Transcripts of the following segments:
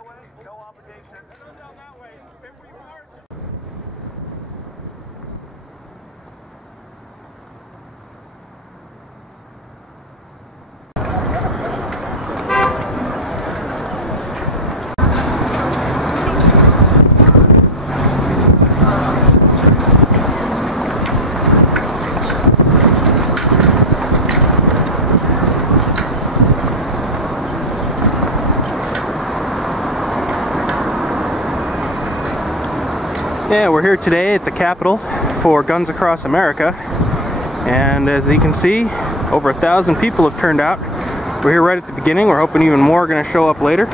that way, no obligation. Go down that way. If we march. Yeah, we're here today at the Capitol for Guns Across America, and as you can see, over 1,000 people have turned out. We're here right at the beginning. We're hoping even more are going to show up later.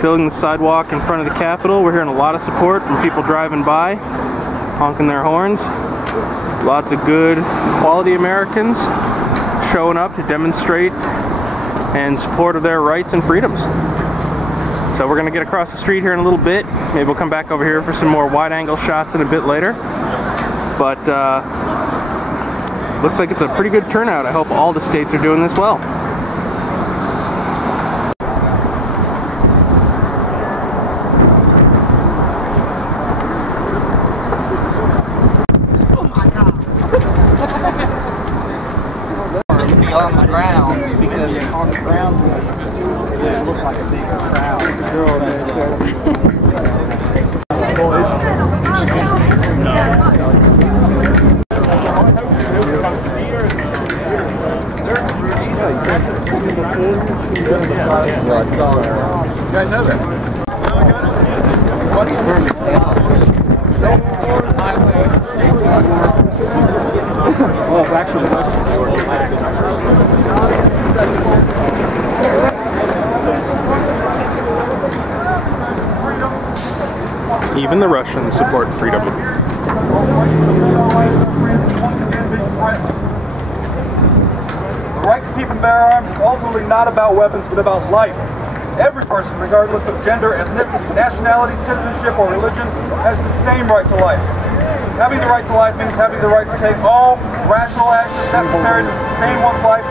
Filling the sidewalk in front of the Capitol. We're hearing a lot of support from people driving by, honking their horns. Lots of good quality Americans showing up to demonstrate in support of their rights and freedoms. So we're going to get across the street here in a little bit. Maybe we'll come back over here for some more wide-angle shots in a bit later. But looks like it's a pretty good turnout. I hope all the states are doing this well. Oh my God! On the ground, because on the ground it looked like a big crowd. You guys know that? What's perfect? Oh, actually, even the Russians support freedom. The right to keep and bear arms is ultimately not about weapons, but about life. Every person, regardless of gender, ethnicity, nationality, citizenship, or religion, has the same right to life. Having the right to life means having the right to take all rational actions necessary to sustain one's life,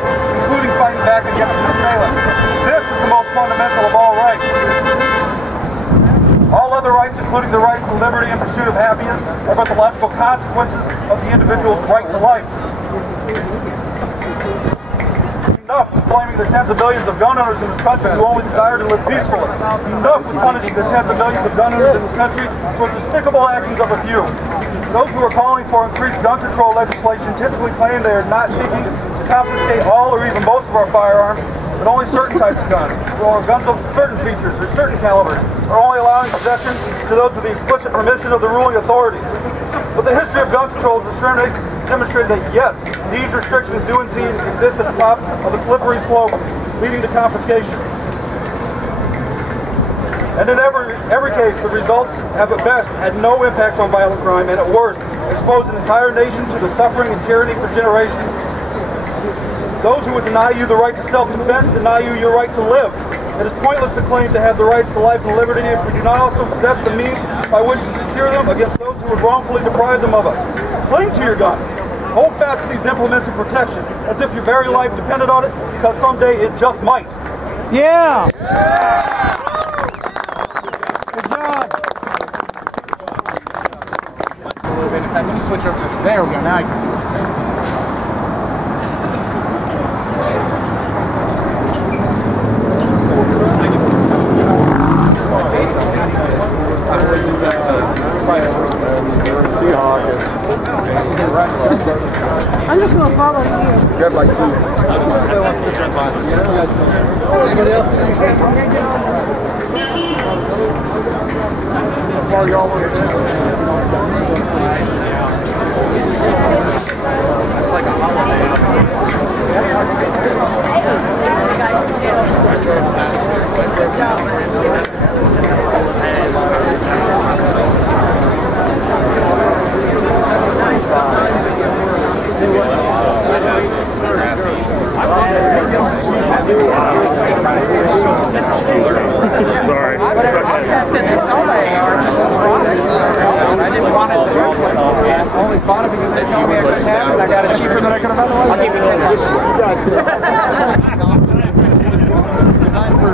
including fighting back against an assailant. This is the most fundamental of all rights. All other rights, including the rights to liberty and pursuit of happiness, are but the logical consequences of the individual's right to life. Enough with blaming the tens of millions of gun owners in this country who only desire to live peacefully. Enough with punishing the tens of millions of gun owners in this country for the despicable actions of a few. Those who are calling for increased gun control legislation typically claim they are not seeking to confiscate all or even most of our firearms, but only certain types of guns, or guns of certain features or certain calibers, or only allowing possession to those with the explicit permission of the ruling authorities. But the history of gun control has demonstrated that yes, these restrictions do indeed exist at the top of a slippery slope leading to confiscation. And in every case, the results have at best had no impact on violent crime, and at worst, exposed an entire nation to the suffering and tyranny for generations. Those who would deny you the right to self-defense deny you your right to live. It is pointless to claim to have the rights to life and liberty if we do not also possess the means by which to secure them against those who would wrongfully deprive them of us. Cling to your guns. Hold fast to these implements of protection, as if your very life depended on it, because someday it just might. Yeah! Good job! A little bit. In fact, let me switch over to this. There we go. Now I can see what it's saying. I'm just going to follow you. Grab like two. Anybody else? It's like a holiday. Sorry. That's good to sell that AR. I didn't want it. I only bought it because they told me I couldn't have it, and I got it cheaper than I could have otherwise. I'll give you $10. Designed for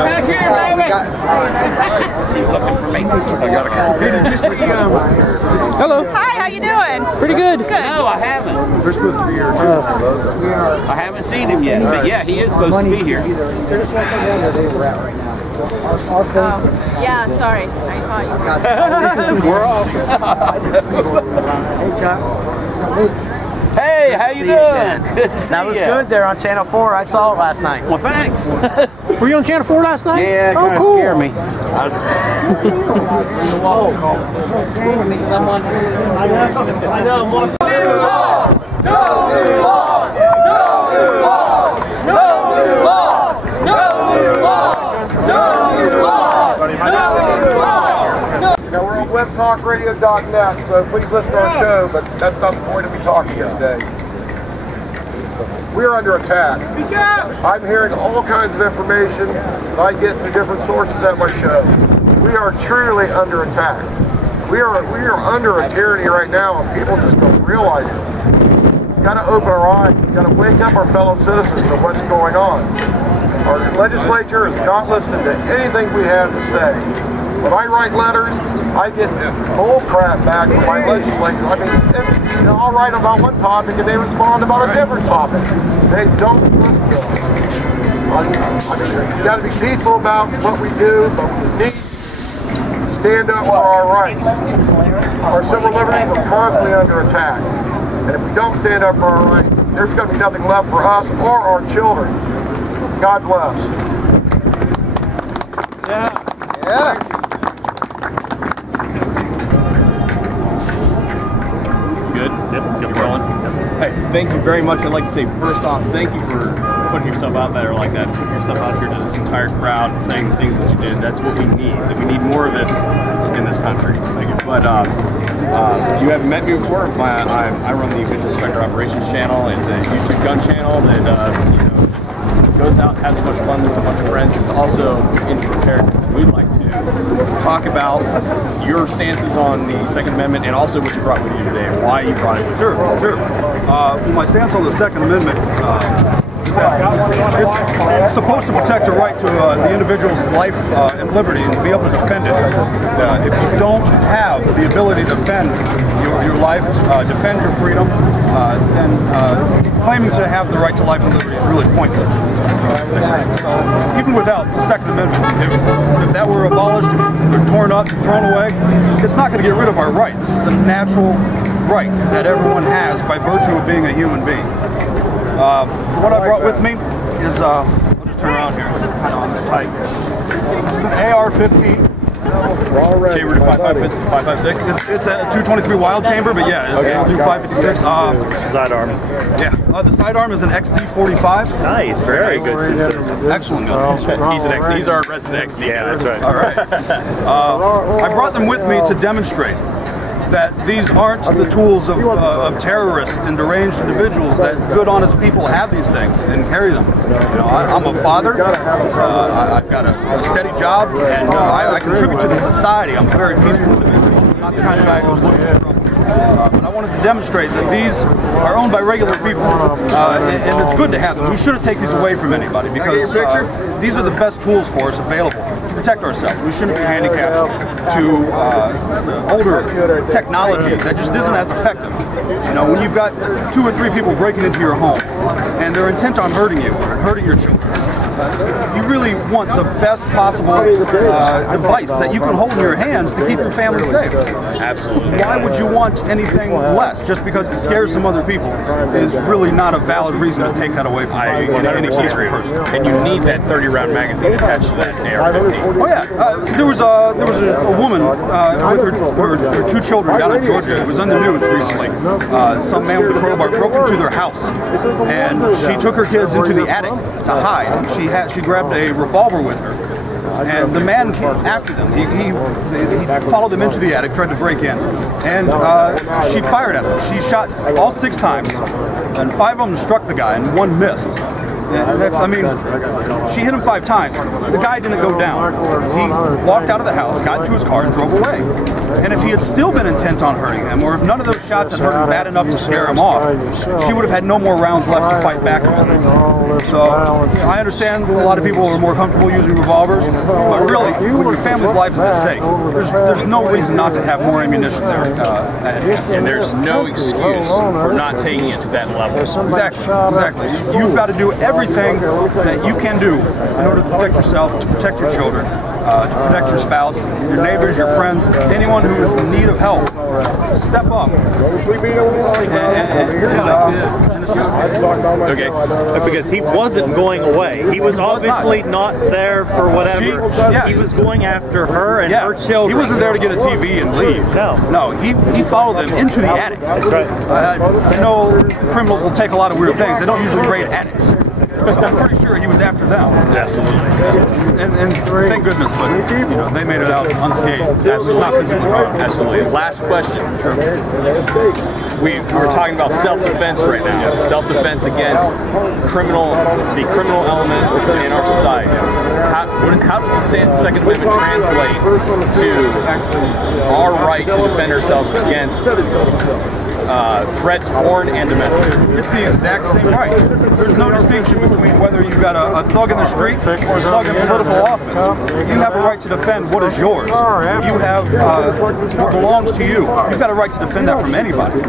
Back here, baby! She's looking for me. I got a card. Did you see Hello. Hi, how you doing? Pretty good. Good. No, I haven't. We're supposed to be here too. I haven't seen him yet, but yeah, he is supposed to be here. Yeah, sorry. I thought you We're off. Hey, Chuck. Hey, how you doing? Good to see That was ya. good there on Channel 4. I saw it last night. Well, thanks. Were you on Channel 4 last night? Yeah, oh, kind of cool. scared me. Meet someone. Now we're on webtalkradio.net, so please listen to our show, but that's not the point of me talking here today. We are under attack. I'm hearing all kinds of information that I get through different sources at my show. We are truly under attack. We are under a tyranny right now, and people just don't realize it. We've got to open our eyes. We've got to wake up our fellow citizens to what's going on. Our legislature is not listening to anything we have to say. When I write letters, I get bull crap back from my legislature. I mean, I'll write about one topic and they respond about a different topic. They don't listen to us. We've got to be peaceful about what we do, but we need to stand up for our rights. Our civil liberties are constantly under attack. And if we don't stand up for our rights, there's going to be nothing left for us or our children. God bless. Yeah. Good? Yep, keep rolling. Hey, thank you very much. I'd like to say, first off, thank you for putting yourself out there like that, putting yourself out here to this entire crowd and saying the things that you did. That's what we need. That we need more of this in this country. Thank you. But you haven't met me before. I run the Visual Spectre Operations channel. It's a YouTube gun channel that just goes out, has a bunch of fun with a bunch of friends. It's also into preparedness. We'd like to talk about your stances on the Second Amendment and also what you brought with you today and why you brought it with you. Sure. My stance on the Second Amendment is that it's supposed to protect the right to the individual's life and liberty and be able to defend it. If you don't have the ability to defend your life, defend your freedom, then claiming to have the right to life and liberty is really pointless. So even without the Second Amendment, if that were abolished, or torn up, thrown away, it's not going to get rid of our right. This is a natural right that everyone has by virtue of being a human being. What I brought with me is, I'll just turn around here. This is an AR-15. Chamber to 5.56? It's a 223 wild chamber, but yeah, it'll do 5.56. Sidearm. Yeah, the sidearm is an XD-45. Nice, very good. Excellent gun. He's our resident XD guy. That's right. All right. I brought them with me to demonstrate that these aren't the tools of terrorists and deranged individuals, that good, honest people have these things and carry them. I'm a father, I've got a steady job, and I contribute to the society. I'm a very peaceful individual. I'm not the kind of guy who goes looking for trouble. But I wanted to demonstrate that these are owned by regular people, and it's good to have them. We shouldn't take these away from anybody, because these are the best tools for us available to protect ourselves. We shouldn't be handicapped to older technology that just isn't as effective. When you've got 2 or 3 people breaking into your home and they're intent on hurting you or hurting your children, you really want the best possible device that you can hold in your hands to keep your family safe. Absolutely. Why would you want anything less? Just because it scares some other people is really not a valid reason to take that away from any peaceful person. And you need that 30-round magazine attached to that AR-15. Oh yeah, there was a woman with her 2 children down in Georgia. It was on the news recently. Some man with a crowbar broke into their house, and she took her kids into the attic to hide. She grabbed a revolver with her, and the man came after them. He followed them into the attic, tried to break in, and she fired at him. She shot all 6 times, and 5 of them struck the guy, and 1 missed. And that's, I mean, she hit him 5 times. The guy didn't go down. He walked out of the house, got into his car, and drove away. And if he had still been intent on hurting him, or if none of those shots had hurt him bad enough to scare him off, she would have had no more rounds left to fight back with. So I understand a lot of people are more comfortable using revolvers, but really, when your family's life is at stake, there's no reason not to have more ammunition there. And there's no excuse for not taking it to that level. Exactly. You've got to do everything that you can do in order to protect yourself, to protect your children, to protect your spouse, your neighbors, your friends, anyone who is in need of help. Step up and assist them. Okay, because he wasn't going away. He was obviously not there for whatever. He was going after her and her children. He wasn't there to get a TV and leave. No, he followed them into the attic. I know criminals will take a lot of weird things. They don't usually raid attics. So I'm pretty sure he was after them. Absolutely. And thank goodness, but you know, they made it out unscathed. That's just not physically harmed. Absolutely. Last question. Sure. We're talking about self-defense right now. Self-defense against the criminal element in our society. How does the Second Amendment translate to our right to defend ourselves against threats, foreign and domestic? It's the exact same right. There's no distinction between whether you've got a thug in the street or a thug in political office. You have a right to defend what is yours. You have what belongs to you. You've got a right to defend that from anybody.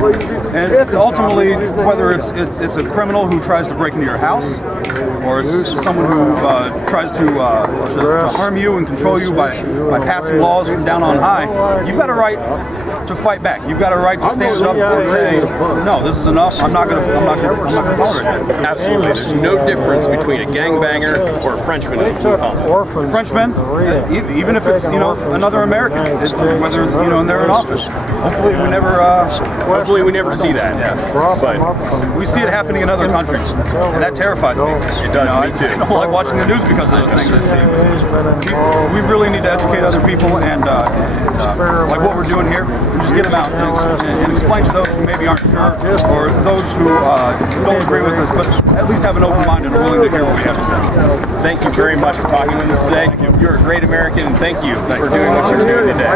And ultimately, whether it's a criminal who tries to break into your house, or it's someone who tries to harm you and control you by passing laws from down on high, you've got a right to fight back. You've got a right to stand up and say, no, this is enough. I'm not going to tolerate that. Absolutely. There's no difference between a gangbanger or a Frenchman in the public. Frenchman, even if it's another American, whether and they're in office. Hopefully we never see that. Yeah. But we see it happening in other countries, and that terrifies me. It does me too. I don't like watching the news because of those things I see. We really need to educate other people, and like what we're doing here, just get them out and explain to those who maybe aren't sure, or those who don't agree with us, but at least have an open mind and are willing to hear what we have to say. Thank you very much for talking with us today. You're a great American, and thank you for doing what you're doing today.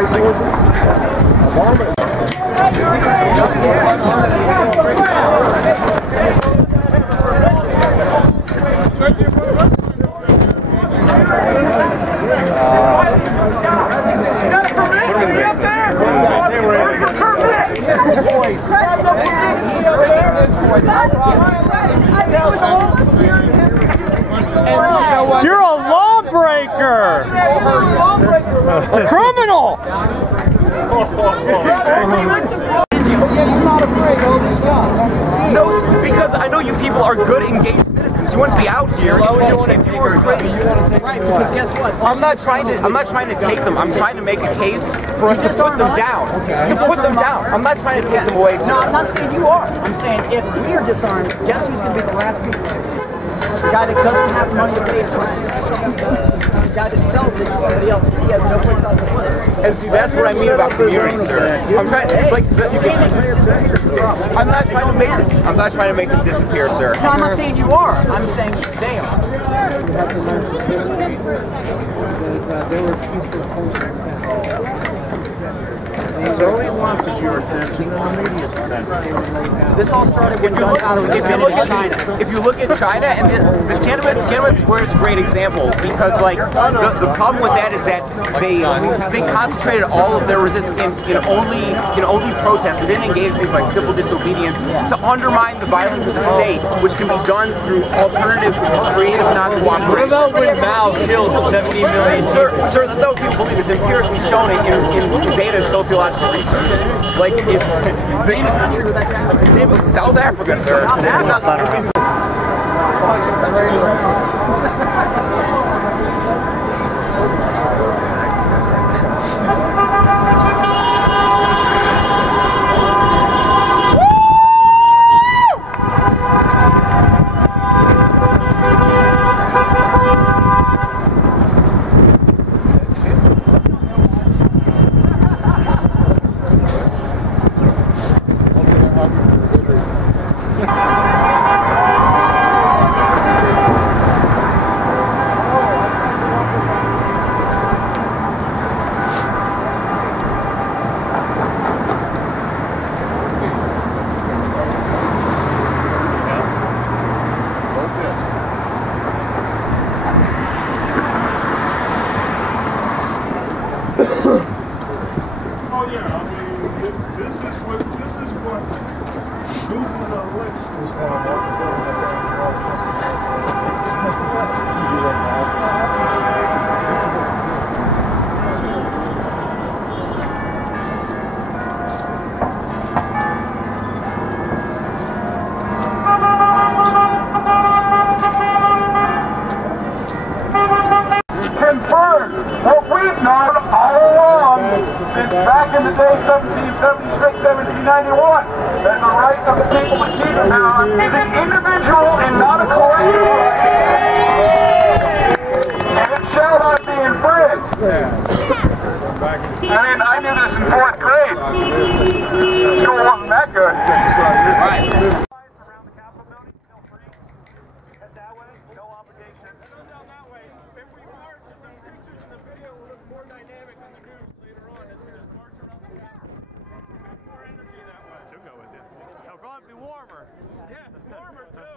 You're a lawbreaker! A criminal! No, because I know you people are good, engaged citizens. You wouldn't be out here if you were crazy. Right, because guess what? I'm not trying to take them. I'm trying to make a case for us to put them down. To put them down. I'm not trying to take them away. No, I'm not saying you are. I'm saying if we are disarmed, guess who's going to be the last people? The guy that doesn't have money to pay his rent. The guy that sells it to somebody else because he has no place else to put it. And see, that's what I mean about community, sir. I'm trying, I'm not trying to make them disappear, sir. No, I'm not saying you are. I'm saying they are. So he wants your attention and the media's attention. This all started when gun violence was invented in China. If you look at China, and the Tiananmen Square is a great example because, like, the problem with that is that they concentrated all of their resistance in only protests. They didn't engage in things like civil disobedience to undermine the violence of the state, which can be done through alternative, creative non-cooperation. What about when Mao kills 70 million people? Sir, that's not what people believe. It's empirically shown in data and sociological research. Like, it's South Africa, sir. South Africa. Since back in the day, 1776, 1791, that the right of the people to keep it now is an individual and not a collective right. And it shall not be infringed. I knew this in 4th grade. The school wasn't that good. Right. Around the Capitol building, feel free. Head that way, no obligation. Go down that way. If we march, the pictures in the video will look more dynamic than the news later on as we just march around the Capitol. More energy that way. She'll go with you. It'll probably be warmer. Yeah, warmer too.